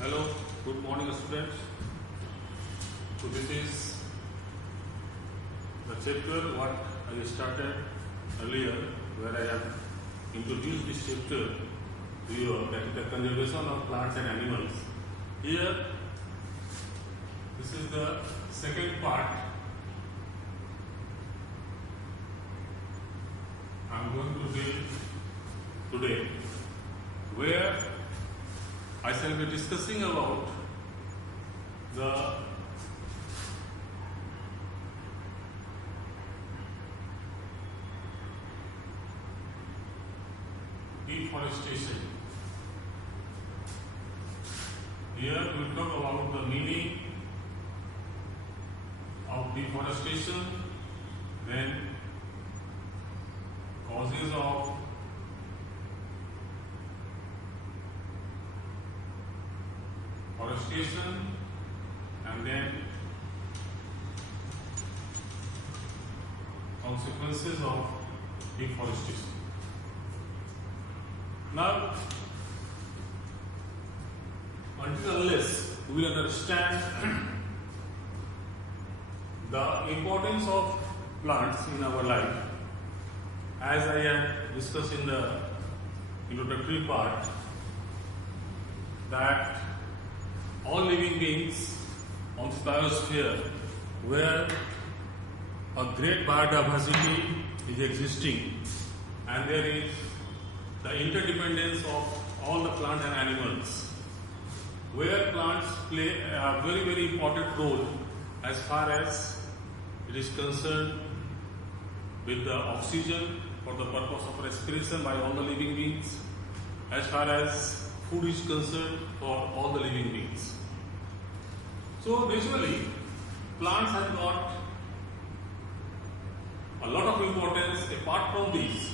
Hello, good morning students. So this is the chapter what I started earlier, where I have introduced this chapter to you, that is the conservation of plants and animals. Here, this is the second part. I am going to deal today, where I shall be discussing about the deforestation. Here we will talk about the meaning of deforestation, then causes of forestation, and then consequences of deforestation. Now, until unless we will understand the importance of plants in our life, as I have discussed in the introductory part, that all living beings on the biosphere, where a great biodiversity is existing, and there is the interdependence of all the plants and animals, where plants play a very, very important role as far as it is concerned with the oxygen for the purpose of respiration by all the living beings, as far as food is concerned for all the living beings. So naturally, plants have got a lot of importance. Apart from this,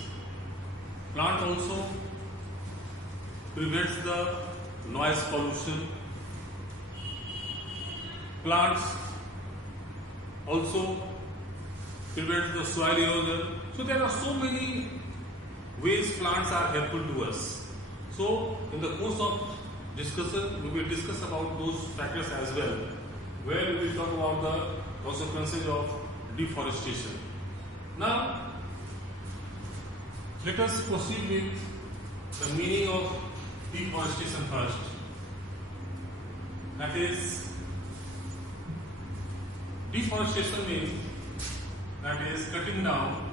plant also prevents the noise pollution. Plants also prevent the soil erosion. So there are so many ways plants are helpful to us. So in the course of discussion, we will discuss about those factors as well, where we will talk about the consequences of deforestation. Now, let us proceed with the meaning of deforestation first. That is, deforestation means, that is, cutting down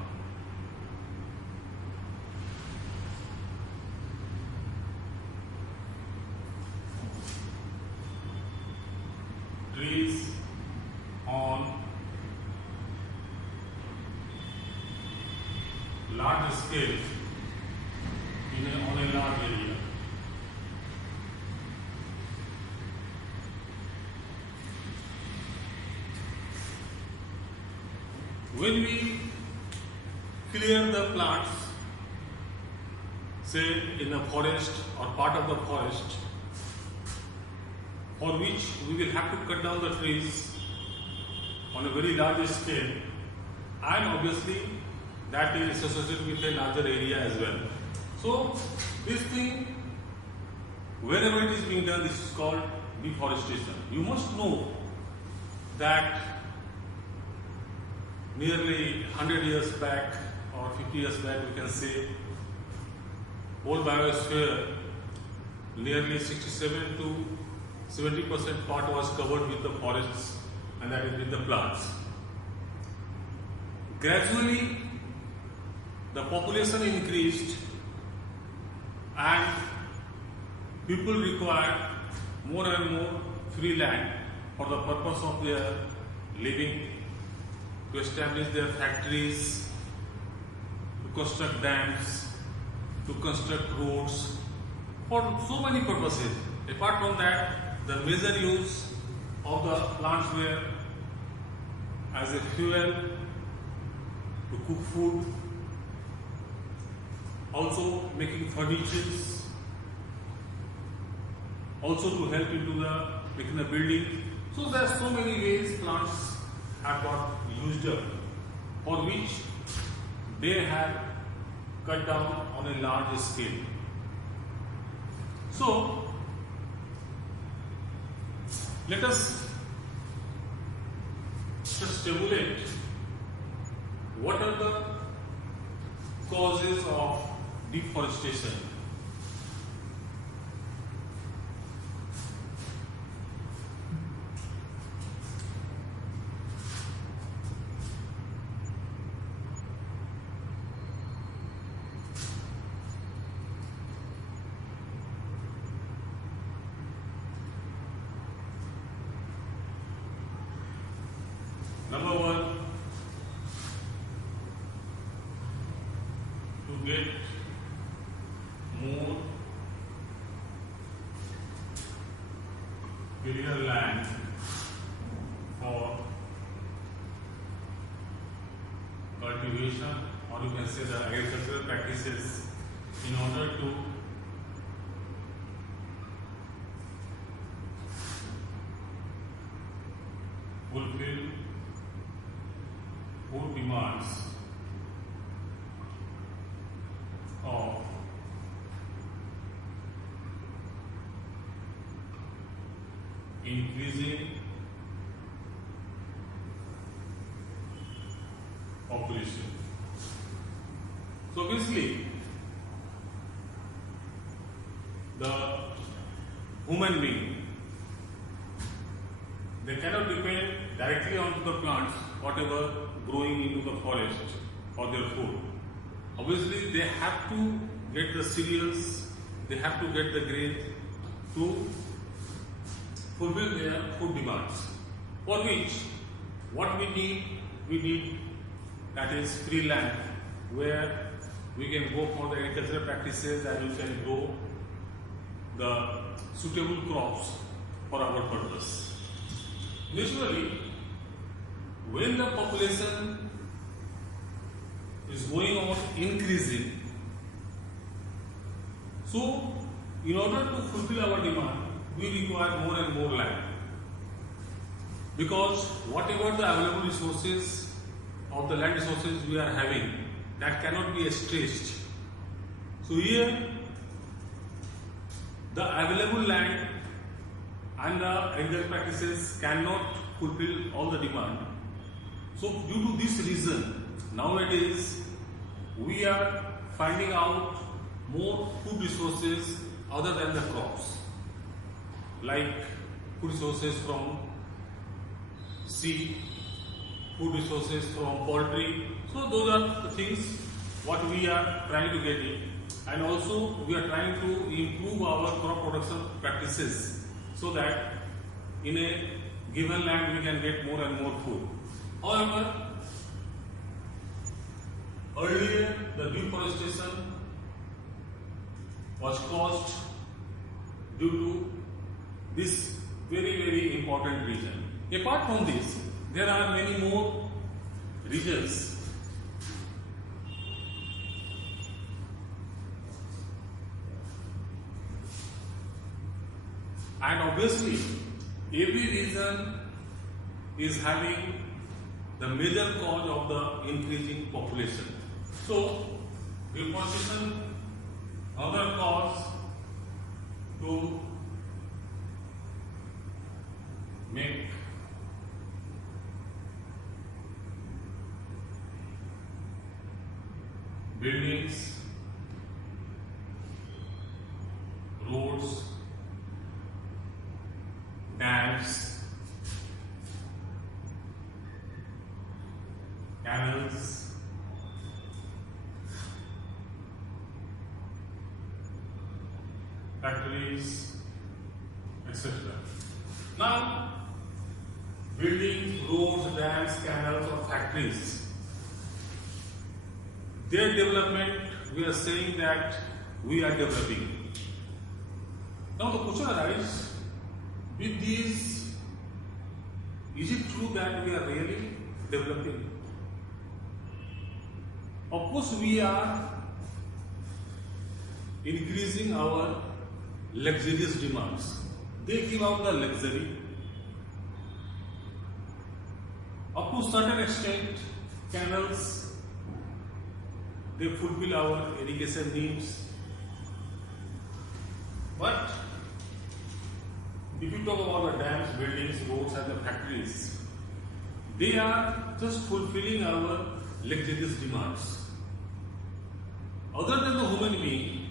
trees on large scale on a large area. When we clear the plants, say in a forest or part of the forest, for which we will have to cut down the trees on a very large scale, and obviously that is associated with a larger area as well. So this thing, wherever it is being done, this is called deforestation. You must know that nearly 100 years back or 50 years back, we can say, whole biosphere, nearly 67 to 70% part was covered with the forests, and that is with the plants. Gradually, the population increased and people required more and more free land for the purpose of their living, to establish their factories, to construct dams, to construct roads, for so many purposes. Apart from that, the major use of the plants were as a fuel, to cook food, also making furnitures, also to help into the making a building. So there are so many ways plants have got used up, for which they have cut down on a large scale. So Let us just tabulate what are the causes of deforestation. Number one, to get more clear land for cultivation, or you can say the agricultural practices, in order to fulfill food demands of increasing population. So obviously, the human being, they cannot depend directly on the plants, whatever growing into the forest for their food. Obviously, they have to get the cereals, they have to get the grain to fulfill their food demands. For which, what we need that is free land, where we can go for the agricultural practices and we can grow the suitable crops for our purpose. Usually, when the population is going on increasing, so in order to fulfill our demand, we require more and more land, because whatever the available resources of the land resources we are having, that cannot be stretched. So here, the available land and the agricultural practices cannot fulfill all the demand. So due to this reason, nowadays we are finding out more food resources other than the crops, like food resources from sea, food resources from poultry. So those are the things what we are trying to get in, and also we are trying to improve our crop production practices so that in a given land we can get more and more food. However, earlier the deforestation was caused due to this very important reason. Apart from this, there are many more reasons. And obviously, every region is having the major cause of the increasing population. So, deforestation, another cause to make buildings, roads, dams, canals, factories, etc. Now, buildings, roads, dams, canals or factories, their development, we are saying that we are developing. Now the question arises, with these, is it true that we are really developing? Of course, we are increasing our luxurious demands. They give out the luxury. Up to certain extent, canals, they fulfill our irrigation needs. But if you talk about the dams, buildings, roads and the factories, they are just fulfilling our luxurious demands. Other than the human being,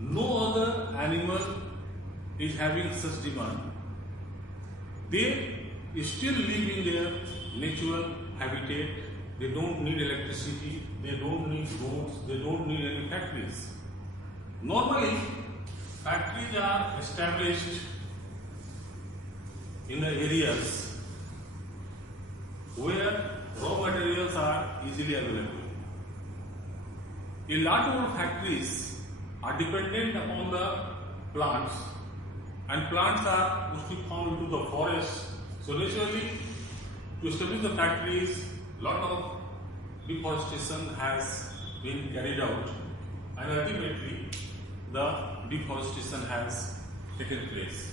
no other animal is having such demand. They still live in their natural habitat. They don't need electricity, they don't need roads, they don't need any factories. Normally, factories are established in the areas where raw materials are easily available. A large number of factories are dependent upon the plants, and plants are mostly found into the forest. So naturally, to establish the factories, lot of deforestation has been carried out, and ultimately the deforestation has taken place.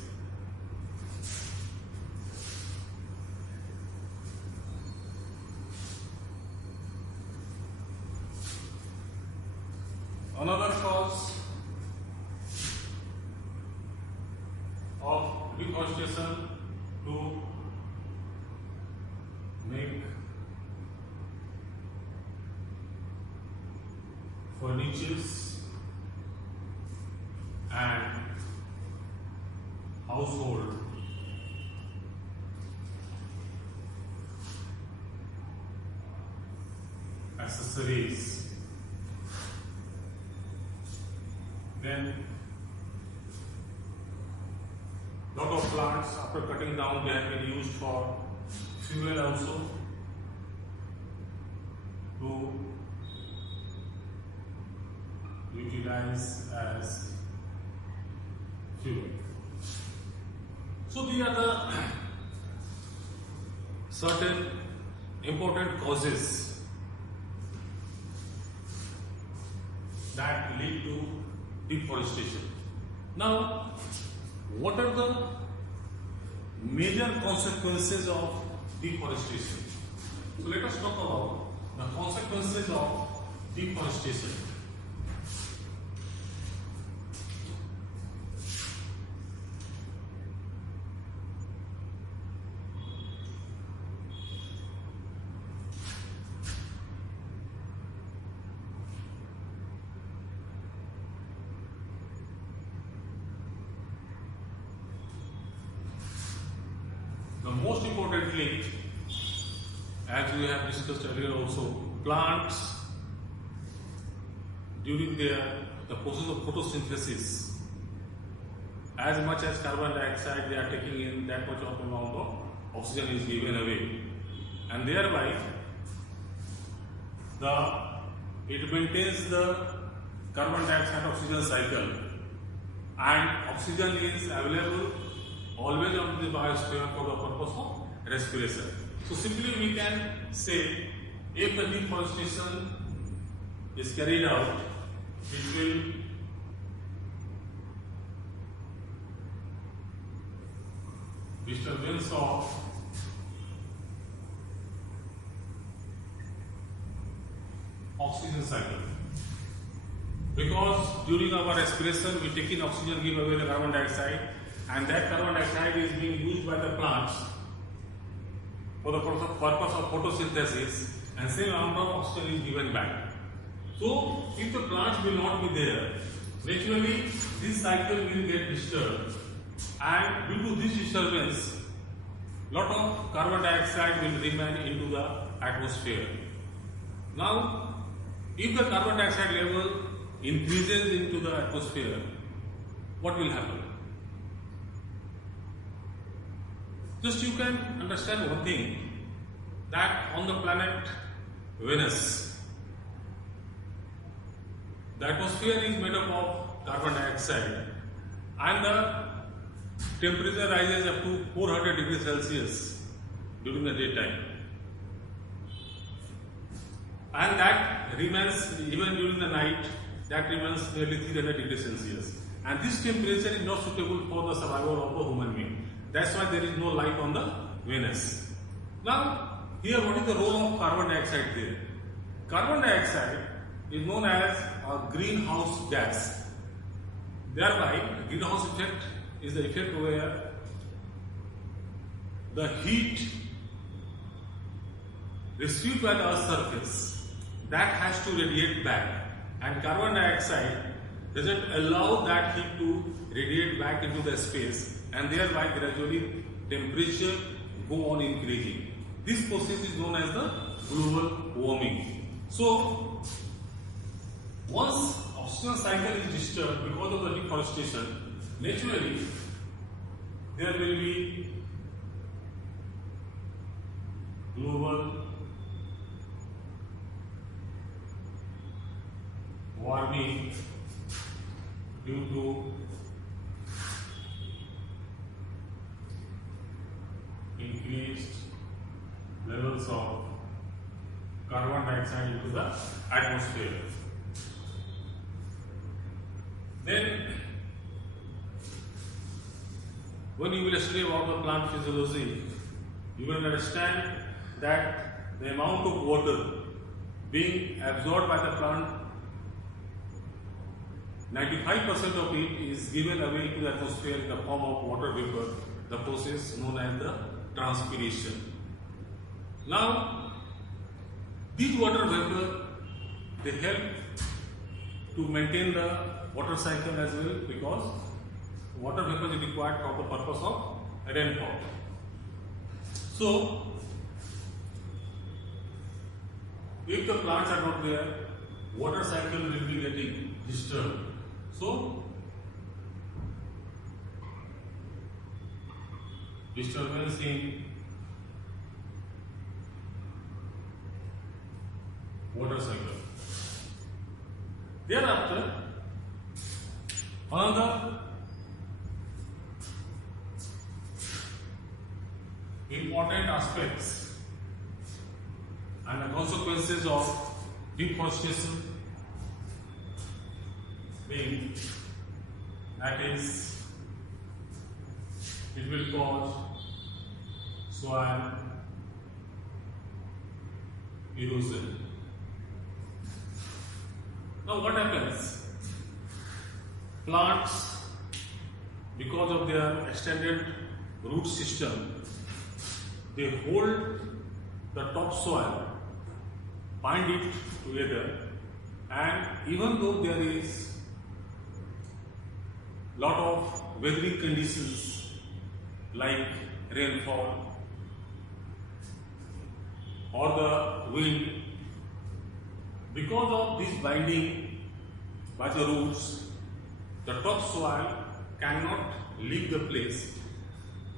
Another cause of deforestation to make furnitures and household accessories. Then lot of plants, after cutting down, they have been used for fuel also, to utilize as fuel. So these are the certain important causes that lead to deforestation. Now, what are the major consequences of deforestation? So let us talk about the consequences of deforestation. The most importantly, as we have discussed earlier also, plants during the process of photosynthesis, as much as carbon dioxide they are taking in, that much of amount of oxygen is given away, and thereby it maintains the carbon dioxide oxygen cycle, and oxygen is available always on the biosphere for the purpose of respiration. So simply we can say, if the deforestation is carried out, it will disturbance of oxygen cycle, because during our respiration we take in oxygen, give away the carbon dioxide, and that carbon dioxide is being used by the plants for the purpose of photosynthesis, and same amount of oxygen is given back. So if the plants will not be there, naturally this cycle will get disturbed, and due to this disturbance, lot of carbon dioxide will remain into the atmosphere. Now, if the carbon dioxide level increases into the atmosphere, what will happen? Just you can understand one thing, that on the planet Venus, the atmosphere is made up of carbon dioxide, and the temperature rises up to 400 degrees Celsius during the daytime, and that remains even during the night, that remains nearly 300 degrees Celsius, and this temperature is not suitable for the survival of a human being. That's why there is no life on the Venus. Now, here what is the role of carbon dioxide there? Carbon dioxide is known as a greenhouse gas. Thereby, greenhouse effect is the effect where the heat received by the Earth's surface, that has to radiate back, and carbon dioxide doesn't allow that heat to radiate back into the space, and thereby gradually temperature go on increasing. This process is known as the global warming. So once oxygen cycle is disturbed because of the deforestation, naturally there will be global warming due to increased levels of carbon dioxide into the atmosphere. Then, when you will study about the plant physiology, you will understand that the amount of water being absorbed by the plant, 95% of it is given away to the atmosphere in the form of water vapor, the process known as the transpiration. Now, these water vapor, they help to maintain the water cycle as well, because water vapor is required for the purpose of rainfall. So, if the plants are not there, water cycle will be getting disturbed. So, disturbance in water cycle. Thereafter, another important aspects and the consequences of deforestation being, that is, it will cause soil erosion. Now what happens? Plants, because of their extended root system, they hold the topsoil, bind it together, and even though there is lot of weathering conditions like rainfall or the wind, because of this binding by the roots, the topsoil cannot leave the place,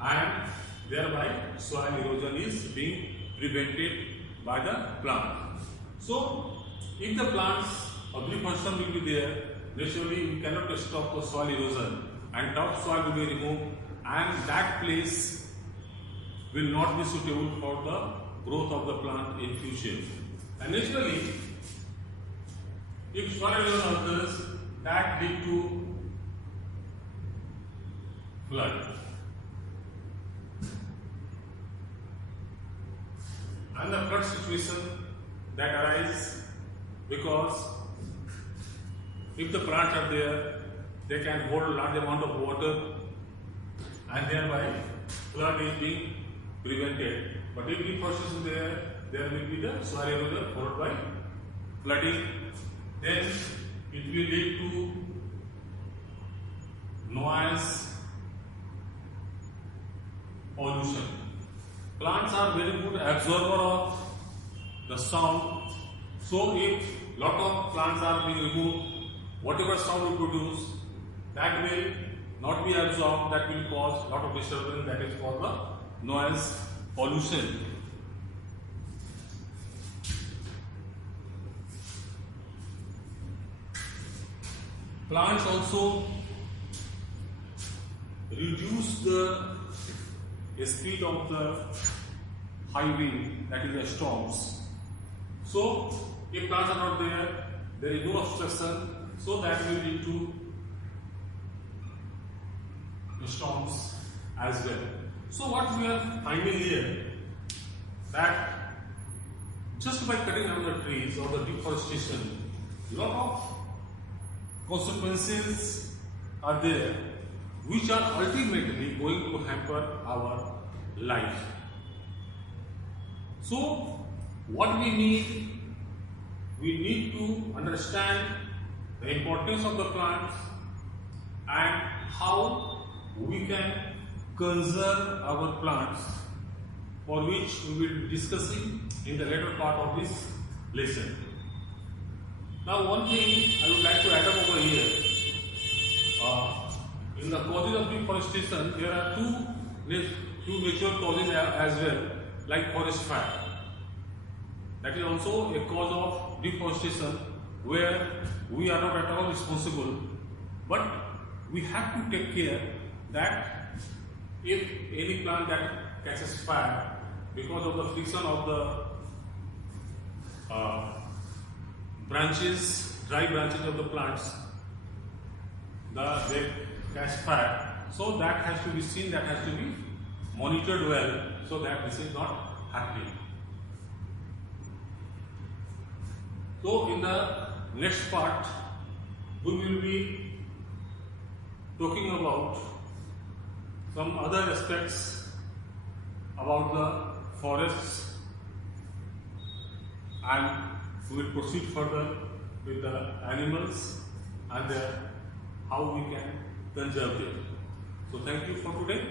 and thereby soil erosion is being prevented by the plant. So, if the plants of deforestation will be there, naturally we cannot stop the soil erosion, and topsoil will be removed, and that place will not be suitable for the growth of the plant in future. And naturally, if soil erosion occurs, that lead to flood. And the flood situation that arises because if the plants are there, they can hold a large amount of water, and thereby flood is being prevented. But if deforestation is there will be the soil erosion followed by flooding. Then it will lead to noise pollution. Plants are very good absorber of the sound. So if lot of plants are being removed, whatever sound we produce, that will not be absorbed, that will cause lot of disturbance, that is called the noise pollution. Plants also reduce the speed of the high wind, that is the storms. So, if plants are not there, there is no obstruction, so that will lead to the storms as well. So, what we are finding here, that just by cutting down the trees or the deforestation, lot of consequences are there which are ultimately going to hamper our life. So what we need to understand the importance of the plants and how we can conserve our plants, for which we will be discussing in the later part of this lesson. Now, one thing I would like to add up over here, in the causes of deforestation, there are two major causes as well, like forest fire. That is also a cause of deforestation, where we are not at all responsible, but we have to take care that if any plant that catches fire because of the friction of the dry branches of the plants, they catch fire. So that has to be seen, that has to be monitored well, so that this is not happening. So in the next part, we will be talking about some other aspects about the forests, and we will proceed further with the animals and how we can conserve them. So thank you for today.